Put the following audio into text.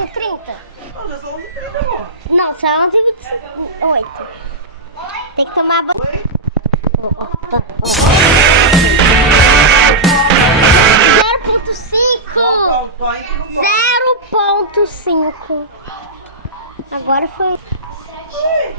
11h30? Não, já são 11h30, amor. Não, só 11h28. Tem que tomar banho. Oi? 0,5. Tô aí que não pode. 0,5. Agora foi. Oi.